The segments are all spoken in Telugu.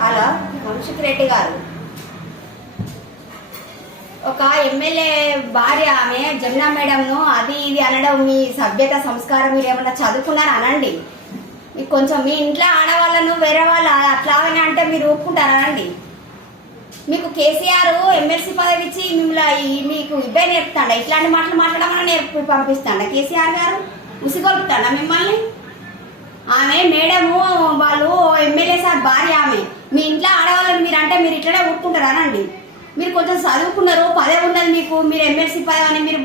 హలో వంశిక్ రెడ్డి గారు. ఒక ఎమ్మెల్యే భార్య ఆమె జమునా మేడంను అది ఇది అనడం మీ సభ్యత సంస్కారం మీరు ఏమన్నా చదువుకున్నారా అనండి? మీకు కొంచెం మీ ఇంట్లో ఆడవాళ్ళను వేరే వాళ్ళు అట్లాగనే అంటే మీరు ఒప్పుకుంటారా అండి మీకు కేసీఆర్ ఎమ్మెల్సీ పదవి ఇచ్చి మిమ్మల్ని ఈ- మీకు ఇవే నేర్పుతాడా? ఇట్లాంటి మాటలు మాట్లాడమని నేర్పి పంపిస్తాడా కేసీఆర్ గారు? ఉసిగొలుపుతాడా మిమ్మల్ని? ఆమె మేడము వాళ్ళు ఎమ్మెల్యే సార్ భార్య ఆమె మీ ఇంట్లో ఆడవాళ్ళని మీరు అంటే మీరు ఇట్లనే ఒప్పుకుంటారా అనండి. మీరు కొంచెం చదువుకున్నారు పదే ఉన్నది మీకు మీరు ఎమ్మెల్సీ పదవి అని మీరు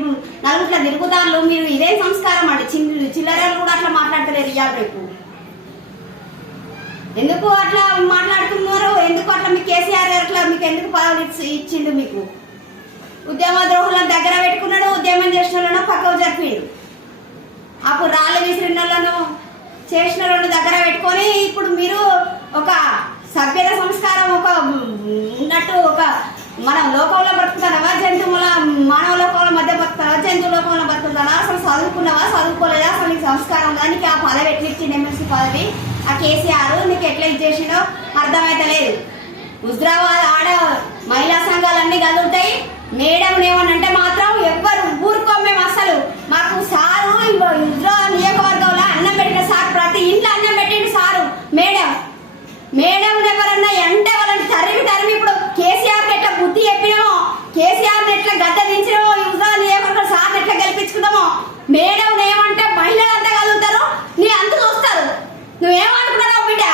నలుగుట్ల తిరుగుతారు మీరు ఇదే సంస్కారం అండి. చిన్న చిల్లరలు కూడా అట్లా మాట్లాడతలేరు ఇవాళ రేపు ఎందుకు అట్లా మాట్లాడుతున్నారు? ఎందుకు అట్లా మీ కేసీఆర్ గారు అట్లా మీకు ఎందుకు పదవులు ఇచ్చిండు మీకు? ఉద్యమ ద్రోహులను దగ్గర పెట్టుకున్నాడు ఉద్యమం చేసిన వాళ్ళను పక్కకు జరిపిండు. అప్పుడు రాళ్ళు విసిరిన వాళ్ళను చేసిన దగ్గర పెట్టుకొని ఇప్పుడు మీరు వేరే సంస్కారం ఒక ఉన్నట్టు ఒక మనం లోకంలో బ్రతుకుతానవా జంతువుల మానవ లోకంలో మధ్య బ్రతుకుతావా జంతువు లోకంలో బ్రతుకుతావా అసలు చదువుకున్నావా? చదువుకోలేదా? అసలు నీకు సంస్కారం ఉందా? నీకు ఆ పదవి ఎట్లా ఇచ్చింది ఎమ్మెల్సీ పదవి? ఆ కేసీఆర్ నీకు ఎట్లా ఇచ్చేసిందో అర్థమైతలేదు. హుజరాబాద్ ఆడ మహిళా సంఘాలన్నీ కదులుతాయి. మేడం ఏమనంటే మాత్రం ఎవ్వరు ఊరుకో మేము అసలు. మాకు సారు హుజరాబాద్ నియోజకవర్గంలో అన్నం పెట్టిన సార్ ప్రతి ఇంట్లో అన్నం మేడం ఎవరన్నా ఎంట వాళ్ళని తరిమి తరిమి ఇప్పుడు కేసీఆర్ ఎట్లా బుద్ధి చెప్పినామో కేసీఆర్ ఎట్లా గద్ద దించినామో యువత నియమకులు సార్ ఎట్లా గెలిపించుకుందామో మేడం ఏమంటే మహిళలంతా కలుగుతారు నీ అంత చూస్తారు నువ్వేమనుకున్నావు బిడ్డ?